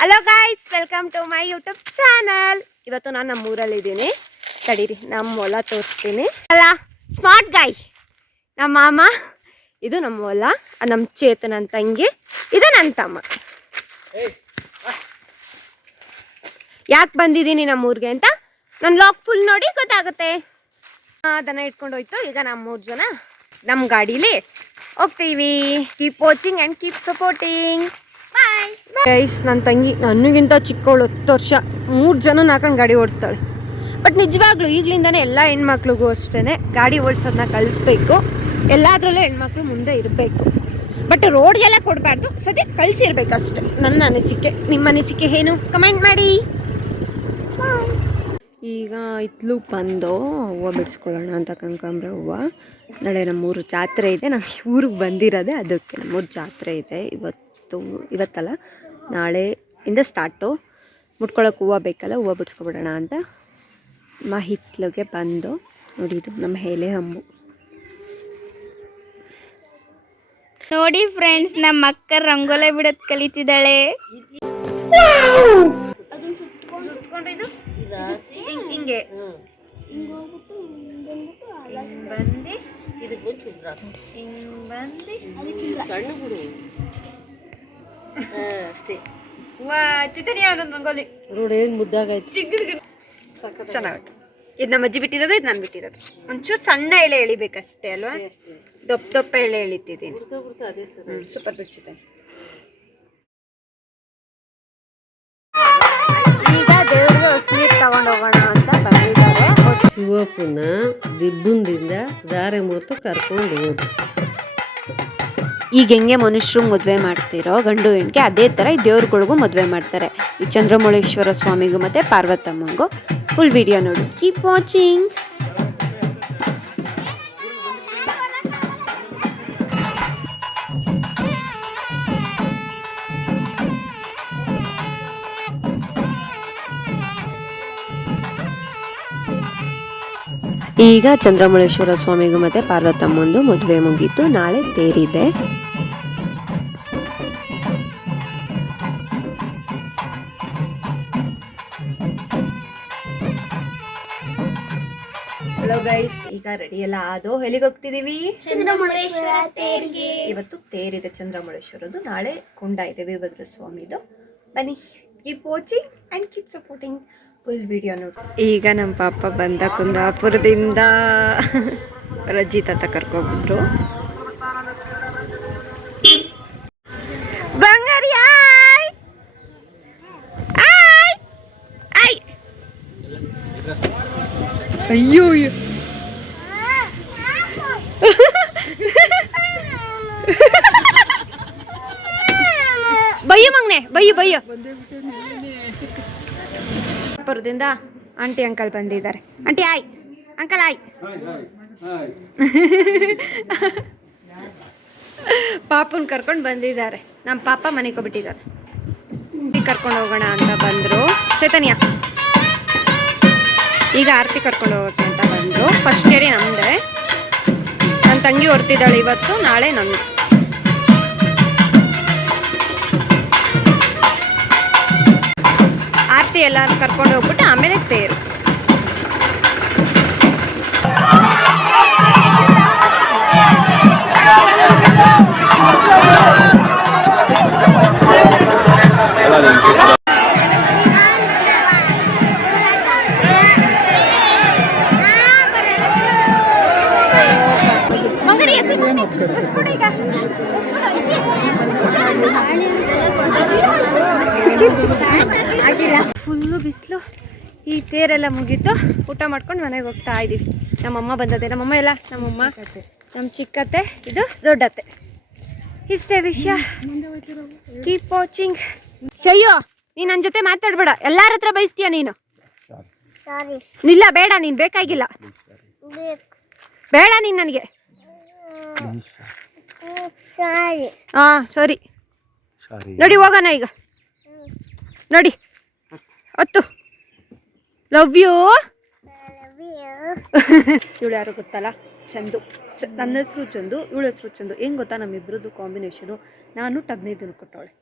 Hello guys, welcome to my YouTube channel. ಇವತ್ತು ನಾನು ನಮ್ಮೂರಲ್ಲಿದ್ದೀನಿ. ತಡೀರಿ, ನಮ್ಮ ಹೊಲ ತೋರಿಸ್ತೀನಿ. ಅಲ್ಲ, ಸ್ಮಾರ್ಟ್ ಗಾಯ್ ನಮ್ಮ ಮಾಮ. ಇದು ನಮ್ಮ ಹೊಲ, ನಮ್ಮ ಚೇತನ ತಂಗಿ, ಇದು ನನ್ನ ತಮ್ಮ. ಯಾಕೆ ಬಂದಿದ್ದೀನಿ ನಮ್ಮೂರಿಗೆ ಅಂತ ನನ್ನ ಲಾಗ್ ಫುಲ್ ನೋಡಿ ಗೊತ್ತಾಗುತ್ತೆ. ಅದನ್ನು ಇಟ್ಕೊಂಡು ಹೋಯ್ತು. ಈಗ ನಮ್ಮ 3 ಜನ ನಮ್ಮ ಗಾಡೀಲಿ ಹೋಗ್ತೀವಿ. Keep watching and keep supporting. Bye guys. ನನ್ನ ತಂಗಿ ನನಗಿಂತ ಚಿಕ್ಕವಳು, 10 ವರ್ಷ. 3 ಜನ ಹಾಕೊಂಡು ಗಾಡಿ ಓಡಿಸ್ತಾಳೆ. ಬಟ್ ನಿಜವಾಗ್ಲೂ ಈಗಲಿಂದನೇ ಎಲ್ಲ ಹೆಣ್ಮಕ್ಳಿಗೂ ಅಷ್ಟೇ ಗಾಡಿ ಓಡಿಸೋದನ್ನ ಕಲಿಸ್ಬೇಕು. ಎಲ್ಲಾದ್ರಲ್ಲೂ ಹೆಣ್ಮಕ್ಳು ಮುಂದೆ ಇರಬೇಕು. ಬಟ್ ರೋಡ್ಗೆಲ್ಲ ಕೊಡಬಾರ್ದು, ಸದ್ಯ ಕಳಿಸಿರ್ಬೇಕು ಅಷ್ಟೆ. ನನ್ನ ಅನಿಸಿಕೆ. ನಿಮ್ಮ ಅನಿಸಿಕೆ ಏನು? ಕಮೆಂಟ್ ಮಾಡಿ. ಈಗ ಇತ್ಲು ಬಂದು ಹೂವು ಬಿಡಿಸ್ಕೊಳ್ಳೋಣ ಅಂತ ಕನಕಾಂಬ್ರ ಹೂವು. ನಾಳೆ ನಮ್ಮೂರು ಜಾತ್ರೆ ಇದೆ. ನಾನು ಊರಿಗೆ ಬಂದಿರೋದೆ ಅದಕ್ಕೆ. ನಮ್ಮೂರು ಜಾತ್ರೆ ಇದೆ ಇವತ್ತಲ್ಲ, ನಾಳೆಯಿಂದ ಸ್ಟಾರ್ಟು. ಮುಟ್ಕೊಳ್ಳೋಕೆ ಹೂವು ಬೇಕಲ್ಲ, ಹೂವು ಬಿಡಿಸ್ಕೊಬಿಡೋಣ ಅಂತ ಹಿತ್ಲಿಗೆ ಬಂದು ನೋಡಿದ್ದು ನಮ್ಮ ಹೇಲೆ ಹಂಬು. ನೋಡಿ ಫ್ರೆಂಡ್ಸ್, ನಮ್ಮ ಅಕ್ಕ ರಂಗೋಲೆ ಬಿಡೋದು ಕಲಿತಿದ್ದಾಳೆ. ಹಿಂಗೆ ರಂಗೋಲಿ ಚೆನ್ನಾಗುತ್ತೆ. ಇದು ನಮ್ಮ ಅಜ್ಜಿ ಬಿಟ್ಟಿರೋದು, ಇದು ನಾನು ಬಿಟ್ಟಿರೋದು. ಒಂಚೂರು ಸಣ್ಣ ಎಳೆ ಎಳಿಬೇಕಷ್ಟೇ ಅಲ್ವಾ? ದಪ್ಪ ಎಳೆ ಎಳಿತಿದ್ದೀನಿ. ಸೂಪರ್ ಬಿಡ್ಸಿದೆ. ಈಗ ದೇವ್ರಿಗೆ ನೀರು ತಗೊಂಡು ಹೋಗೋಣ ಅಂತ ಬಂದಿದ್ದಾರೆ. ಶಿವಪ್ಪನ ದಿಬ್ಬುಂದಿಂದ ದಾರೆ ಮೂರ್ತು ಕರ್ಕೊಂಡು ಹೋಗಿ. ಈಗ ಹೆಂಗೆ ಮನುಷ್ಯರು ಮದುವೆ ಮಾಡ್ತಿರೋ ಗಂಡು ಹೆಣ್ಣಿಗೆ, ಅದೇ ಥರ ಈ ದೇವ್ರುಗಳಿಗೂ ಮದುವೆ ಮಾಡ್ತಾರೆ. ಈ ಚಂದ್ರಮೌಳೇಶ್ವರ ಸ್ವಾಮಿಗೂ ಮತ್ತು ಪಾರ್ವತಮ್ಮಂಗೂ. ಫುಲ್ ವಿಡಿಯೋ ನೋಡಿ. Keep watching. ಈಗ ಚಂದ್ರಮೌಳೇಶ್ವರ ಸ್ವಾಮಿಗೂ ಮತ್ತು ಪಾರ್ವತಮ್ಮಂದು ಮದುವೆ ಮುಗೀತು. ನಾಳೆ ತೇರಿದೆ. ಹಲೋ ಗೈಸ್, ಈಗ ರೆಡಿ ಎಲ್ಲ ಆದೋ. ಎಲ್ಲಿಗೆ ಹೋಗ್ತಿದೀವಿ? ಚಂದ್ರಮೌಳೇಶ್ವರ ತೇರಿಗೆ. ಇವತ್ತು ತೇರಿದೆ ಚಂದ್ರಮೌಳೇಶ್ವರದು. ನಾಳೆ ಕೊಂಡ ಇದೆ ವೀರಭದ್ರ ಸ್ವಾಮಿದು. ಬನ್ನಿ, keep watching and keep supporting. Full video ನೋಡಿ. ಈಗ ನಮ್ಮ ಪಾಪ ಬಂದ ಕುಂದಾಪುರದಿಂದ. ರಜ್ಜಿ ತಾತ ಕರ್ಕೊಬಿಟ್ರು. ಬಂಗಾರಿ ಆಯ್ ಆಯ್ ಆಯ್. ಅಯ್ಯೋ ಅಯ್ಯೋ. ಬಯ್ಯು ಮಗ್ನೆ, ಬಯ್ಯು ಬಯ್ಯು. ಪುರದಿಂದ ಆಂಟಿ ಅಂಕಲ್ ಬಂದಿದ್ದಾರೆ. ಆಂಟಿ ಆಯ್, ಅಂಕಲ್ ಆಯ್. ಪಾಪನ್ ಕರ್ಕೊಂಡು ಬಂದಿದ್ದಾರೆ. ನಮ್ಮ ಪಾಪ ಮನೆಗೆ ಹೋಗ್ಬಿಟ್ಟಿದ್ದಾರೆ. ಕರ್ಕೊಂಡು ಹೋಗೋಣ ಅಂತ ಬಂದರು. ಚೈತನ್ಯ ಈಗ ಆರತಿ ಕರ್ಕೊಂಡು ಹೋಗೋಕ್ಕೆ ಅಂತ ಬಂದರು. ಫಸ್ಟ್ ಕೇರಿ ನಮ್ಮದೇ. ನನ್ನ ತಂಗಿ ಹೊರ್ತಿದ್ದಾಳೆ ಇವತ್ತು, ನಾಳೆ ನಮ್ಮದು. ಆರತಿ ಎಲ್ಲರೂ ಕರ್ಕೊಂಡು ಹೋಗ್ಬಿಟ್ಟು ಆಮೇಲೆ ತೇರು. ಫುಲ್ಲು ಬಿಸಿಲು. ಈ ತೇರೆಲ್ಲ ಮುಗೀತು. ಊಟ ಮಾಡ್ಕೊಂಡು ಮನೆಗೆ ಹೋಗ್ತಾ ಇದ್ದೀವಿ. ನಮ್ಮಮ್ಮ ಬಂದತೆ. ನಮ್ಮಮ್ಮ ಎಲ್ಲ ನಮ್ಮಮ್ಮ, ನಮ್ಮ ಚಿಕ್ಕತ್ತೆ, ಇದು ದೊಡ್ಡತ್ತೆ. ಇಷ್ಟೇ ವಿಷಯ. Keep watching. ಶಯ್ಯೋ, ನೀನು ನನ್ನ ಜೊತೆ ಮಾತಾಡ್ಬೇಡ. ಎಲ್ಲಾರ ಹತ್ರ ಬಯಸ್ತೀಯ ನೀನು. ಇಲ್ಲ, ಬೇಡ, ನೀನು ಬೇಕಾಗಿಲ್ಲ. ಬೇಡ ನೀನು ನನಗೆ. ಹಾಂ ಸರಿ. ನೋಡಿ ಹೋಗೋಣ ಈಗ. ನೋಡಿ 10. Love you. ಇವಳು ಯಾರು ಗೊತ್ತಲ್ಲ? ಚಂದು. ನನ್ನ ಹೆಸರು ಚಂದು, ಇವಳ ಹೆಸರು ಚಂದು. ಹೆಂಗೆ ಗೊತ್ತಾ? ನಮ್ಮಿಬ್ರದ್ದು ಕಾಂಬಿನೇಷನು. ನಾನು 15 ಕೊಟ್ಟವಳೆ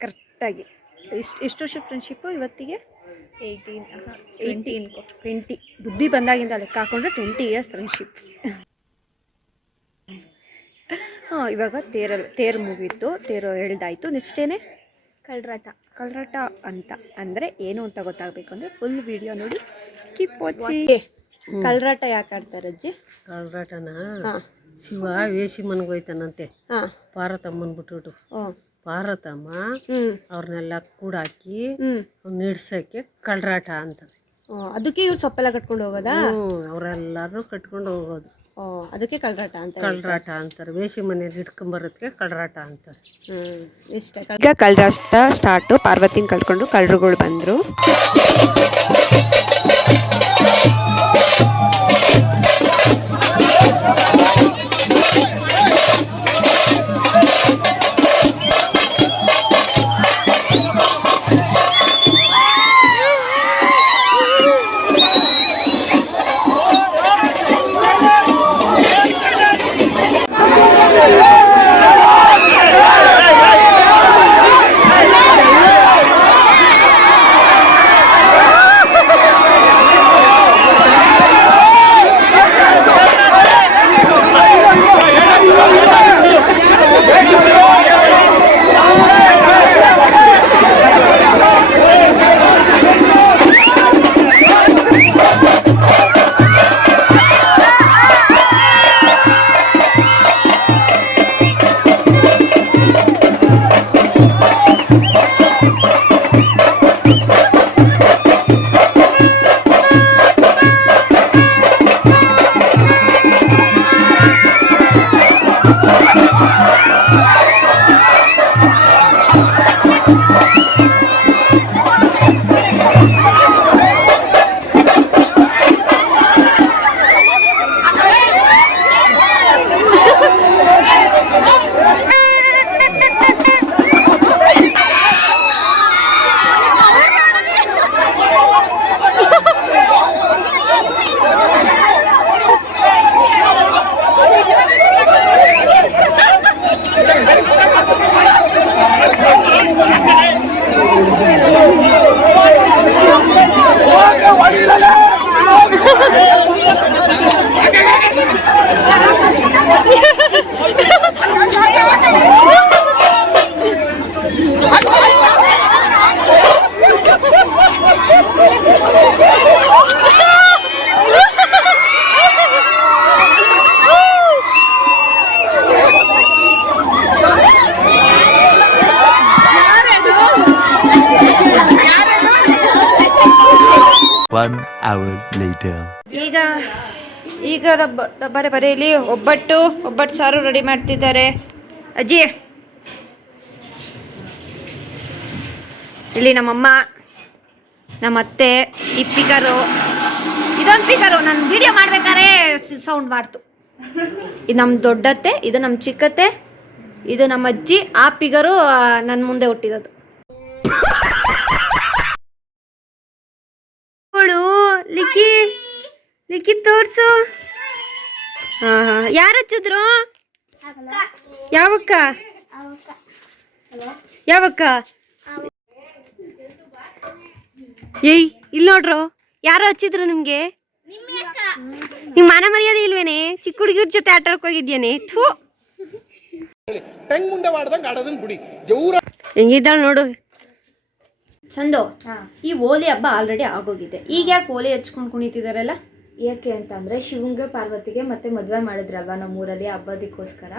ಕರೆಕ್ಟಾಗಿ. ಎಷ್ಟು ವರ್ಷ ಫ್ರೆಂಡ್ಶಿಪ್ಪು ಇವತ್ತಿಗೆ? 20 20 ಬುದ್ಧಿ ಬಂದಾಗಿಂದ ಲೆಕ್ಕ ಹಾಕೊಂಡ್ರೆ 20 ಇಯರ್ಸ್ ಫ್ರೆಂಡ್ಶಿಪ್. ಹಾಂ, ಇವಾಗ ತೇರು ಮುಗೀತು, ತೇರು ಎಳ್ದಾಯಿತು. ನೆಕ್ಸ್ಟ್ ಏನೇ? ಕಳ್ರಾಟ ಅಂತ ಅಂದರೆ ಏನು ಅಂತ ಗೊತ್ತಾಗಬೇಕು ಅಂದರೆ ಫುಲ್ ವಿಡಿಯೋ ನೋಡಿ ಕೀಪ್ ವಾಚಿಂಗ್. ಕಳ್ರಾಟ ಯಾಕೆ ಆಡ್ತಾರೆ ಅಜ್ಜಿ? ಕಳ್ರಾಟನ ಹಾಂ ಶಿವ ವೇಷಿ ಮನ್ಗೋಯ್ತಾನಂತೆ ಹಾಂ ಪಾರ್ವತಮ್ಮನ ಬಿಟ್ಬಿಟ್ಟು. ಪಾರ್ವತಮ್ಮ ಅವ್ರನ್ನೆಲ್ಲ ಕೂಡಾಕಿ ನಿಡ್ಸಕ್ಕೆ ಕಳ್ರಾಟ ಅಂತಾರೆ. ಅದಕ್ಕೆ ಇವ್ರು ಸೊಪ್ಪೆಲ್ಲ ಕಟ್ಕೊಂಡು ಹೋಗೋದಾ? ಅವರೆಲ್ಲರೂ ಕಟ್ಕೊಂಡು ಹೋಗೋದು. ಅದಕ್ಕೆ ಕಳ್ರಾಟ ಅಂತ ಕಳ್ರಾಟ ಅಂತಾರೆ. ವೇಷಿ ಮನೇಲಿ ಇಟ್ಕೊಂಬರೋದಕ್ಕೆ ಕಳ್ರಾಟ ಅಂತಾರೆ. ಇಷ್ಟ. ಈಗ ಕಳ್ರಾಟ ಸ್ಟಾರ್ಟು. ಪಾರ್ವತಿನ ಕಳ್ಕೊಂಡು ಕಳ್ರುಗಳು ಬಂದರು. One hour later. ಈಗ ಬರೀ ಇಲ್ಲಿ ಒಬ್ಬಟ್ಟು ಸಾರು ರೆಡಿ ಮಾಡ್ತಿದ್ದಾರೆ. ಅಜ್ಜಿ, ಇಲ್ಲಿ ನಮ್ಮಮ್ಮ, ನಮ್ಮ ಅತ್ತೆ, ಈ ಪಿಕರು, ಇದೊಂದು ಪಿಕರು ನಾನು ವಿಡಿಯೋ ಮಾಡ್ಬೇಕಾದ್ರೆ ಸೌಂಡ್ ಮಾಡ್ತು. ಇದು ನಮ್ಮ ದೊಡ್ಡತ್ತೆ, ಇದು ನಮ್ಮ ಚಿಕ್ಕತ್ತೆ, ಇದು ನಮ್ಮ ಅಜ್ಜಿ. ಆ ಪಿಗರು ನನ್ನ ಮುಂದೆ ಹುಟ್ಟಿರೋದು. ಲಿಕ್ಕಿ ತೋರ್ಸು. ಯಾರು ಹಚ್ಚಿದ್ರು? ಯಾವಕ್ಕ? ಏಯ್, ಇಲ್ಲಿ ನೋಡ್ರು, ಯಾರು ಹಚ್ಚಿದ್ರು ನಿಮ್ಗೆ? ನಿಮ್ ಮಾನ ಮರ್ಯಾದೆ ಇಲ್ವೇನೆ? ಚಿಕ್ಕ ಹುಡುಗಿರ ಜೊತೆ ಆಟ ಆಡಕ್ ಹೋಗಿದ್ಯಾನೆ? ಥೂ, ಹೆಂಗಿದ್ದಾಳ ನೋಡು. ಚಂದು, ಈ ಹೋಲಿ ಹಬ್ಬ ಆಲ್ರೆಡಿ ಆಗೋಗಿದೆ. ಈಗ ಯಾಕೆ ಹೋಲಿ ಹಚ್ಕೊಂಡು ಕುಣಿತಿದಾರಲ್ಲ? ಯಾಕೆ ಅಂತಂದ್ರೆ ಶಿವಂಗೆ ಪಾರ್ವತಿಗೆ ಮತ್ತೆ ಮದ್ವೆ ಮಾಡಿದ್ರಲ್ವಾ ನಮ್ಮೂರಲ್ಲಿ ಹಬ್ಬದಕ್ಕೋಸ್ಕರ.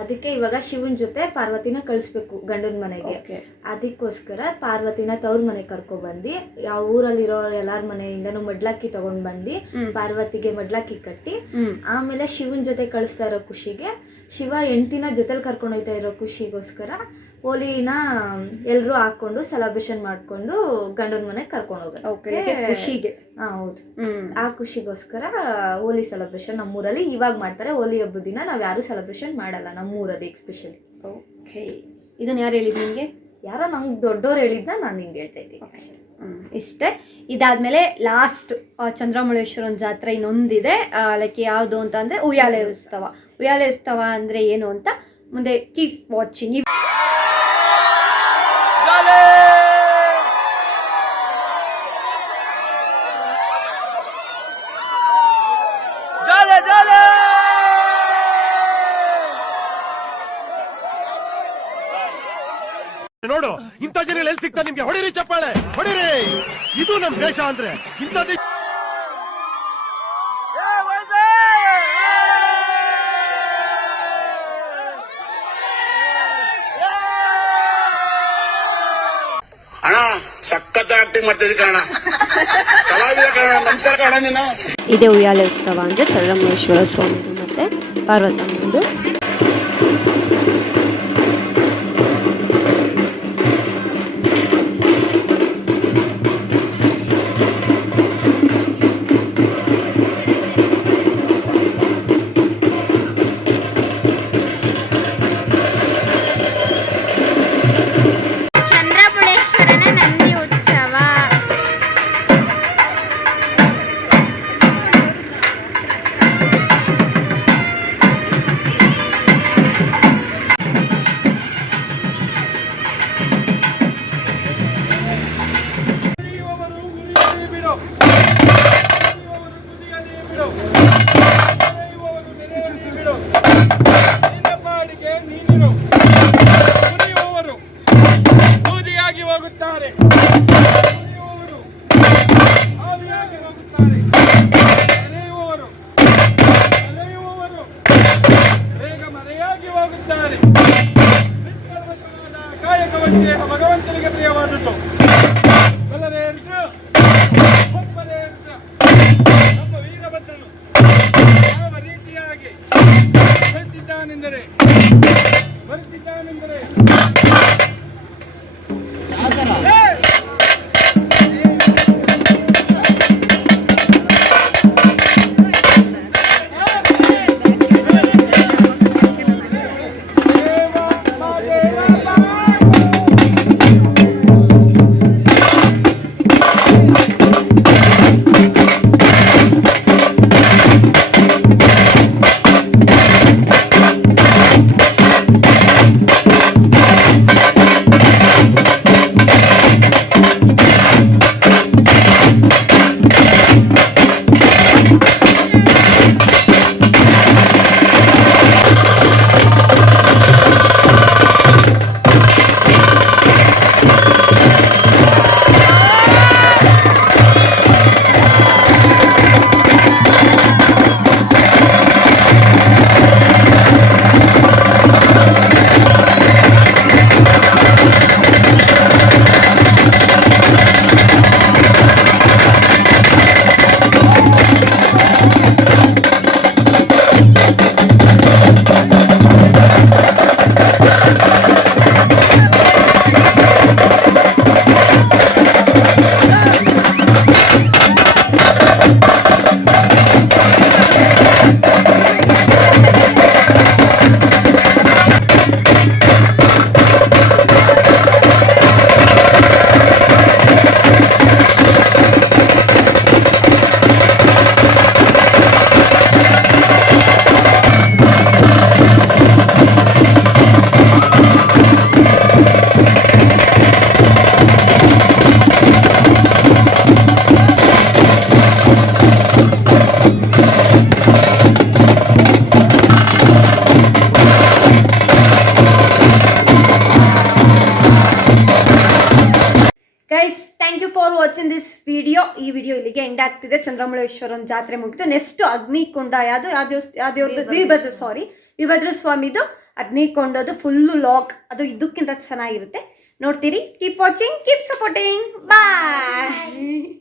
ಅದಕ್ಕೆ ಇವಾಗ ಶಿವನ್ ಜೊತೆ ಪಾರ್ವತಿನ ಕಳಿಸ್ಬೇಕು ಗಂಡನ ಮನೆಗೆ. ಅದಕ್ಕೋಸ್ಕರ ಪಾರ್ವತಿನ ತವ್ರ ಮನೆಗೆ ಕರ್ಕೊಂಡ್ ಬಂದು ಆ ಊರಲ್ಲಿರೋ ಎಲ್ಲಾರ ಮನೆಯಿಂದನೂ ಮಡ್ಲಕ್ಕಿ ತಗೊಂಡ್ ಬಂದು ಪಾರ್ವತಿಗೆ ಮಡ್ಲಕ್ಕಿ ಕಟ್ಟಿ ಆಮೇಲೆ ಶಿವನ್ ಜೊತೆ ಕಳಿಸ್ತಾ ಇರೋ ಖುಷಿಗೆ, ಶಿವ ಹೆಂಡ್ತಿನ ಜೊತೆಲಿ ಕರ್ಕೊಂಡು ಹೋಯ್ತಾ ಇರೋ ಖುಷಿಗೋಸ್ಕರ ಹೋಲಿನ ಎಲ್ರು ಹಾಕೊಂಡು ಸೆಲೆಬ್ರೇಷನ್ ಮಾಡ್ಕೊಂಡು ಗಂಡನ ಮನೆಗೆ ಕರ್ಕೊಂಡು ಹೋಗೋದು ಖುಷಿಗೆ. ಹೌದು, ಆ ಖುಷಿಗೋಸ್ಕರ ಹೋಲಿ ಸೆಲೆಬ್ರೇಷನ್ ನಮ್ಮೂರಲ್ಲಿ ಇವಾಗ ಮಾಡ್ತಾರೆ. ಹೋಲಿ ಹಬ್ಬದ ದಿನ ನಾವ್ ಯಾರು ಸೆಲೆಬ್ರೇಷನ್ ಮಾಡಲ್ಲ ನಮ್ಮೂರಲ್ಲಿ ಎಕ್ಸ್ಪೆಷಲಿ. ಓಕೆ, ಇದನ್ನ ಯಾರು ಹೇಳಿದ್ ನಿಮಗೆ? ಯಾರೋ ನಂಗೆ ದೊಡ್ಡವ್ರು ಹೇಳಿದ್ದ, ನಾನು ನಿಮ್ಗೆ ಹೇಳ್ತಾ ಇದ್ದೀನಿ. ಇಷ್ಟೇ. ಇದಾದ್ಮೇಲೆ ಲಾಸ್ಟ್ ಚಂದ್ರಮೌಳೇಶ್ವರನ ಜಾತ್ರೆ ಇನ್ನೊಂದಿದೆ. ಲೈಕ್ ಯಾವುದು ಅಂತ ಅಂದ್ರೆ ಉಯ್ಯಾಲೆ ಉತ್ಸವ. ಉಯ್ಯಾಲೆ ಉತ್ಸವ ಅಂದ್ರೆ ಏನು ಅಂತ ಮುಂದೆ ಕೀಪ್ ವಾಚಿಂಗ್. ಬೇಕಾಗಿತ್ತ ನಿಮ್ಗೆ? ಹೊಡಿರಿ ಚಪ್ಪಾಳೆ, ಹೊಡಿರಿ. ಇದು ನಮ್ ದೇಶ ಅಂದ್ರೆ ಇಂಥ ದೇಶ. ಅಣ್ಣ ಸಖತ್ ಆಕ್ಟಿಂಗ್ ಮಾಡ್ತಿದ್ದೆ ಕಣ, ಕಲಾವಿದ ಕಣ. ನಮಸ್ಕಾರ ಕಣ ನೀನು. ಇದೇ ಉಯ್ಯಾಲೆ ಉತ್ಸವ ಅಂದರೆ ಚಂದ್ರಮೌಳೇಶ್ವರ ಸ್ವಾಮಿದು ಮತ್ತು ಪಾರ್ವತಮ್ಮಂದು. ಚಂದ್ರಮೌಳೇಶ್ವರನ ನಂದಿ ಉತ್ಸವ. ಬೂದಿಯಾಗಿ ಹೋಗುತ್ತಾರೆ, ಆವಿಯಾಗಿ ಹೋಗುತ್ತಾರೆ, ಅಲೆಯುವವರು ಬೇಗ ಮರೆಯಾಗಿ ಹೋಗುತ್ತಾರೆ. ನಿಷ್ಕಲ್ಮಶವಾದ ಕಾಯಕವನ್ನೇ ಭಗವಂತನಿಗೆ ಪ್ರಿಯವಾದದ್ದು. ಬಲ್ಲದೆ ಇರ್ತು, ಒಪ್ಪದೆ ಇರ್ತು. ನಮ್ಮ ವೀರಭದ್ರನು ಯಾವ ರೀತಿಯಾಗಿ ಬರುತ್ತಿದ್ದಾನೆಂದರೆ thank you for watching this video. ಈ ವಿಡಿಯೋ ಇಲ್ಲಿಗೆ ಎಂಡ್ ಆಗ್ತಿದೆ. ಚಂದ್ರಮೌಳೇಶ್ವರನ ಜಾತ್ರೆ ಮುಗಿತು. ನೆಕ್ಸ್ಟ್ ಅಗ್ನಿಕೊಂಡ ವೀರಭದ್ರ ಸ್ವಾಮಿದು ಅಗ್ನಿಕೊಂಡದು ಫುಲ್ಲು ಲಾಗ್, ಅದು ಇದಕ್ಕಿಂತ ಚೆನ್ನಾಗಿರುತ್ತೆ. ನೋಡ್ತೀರಿ. Keep watching, keep supporting. ಬಾಯ್.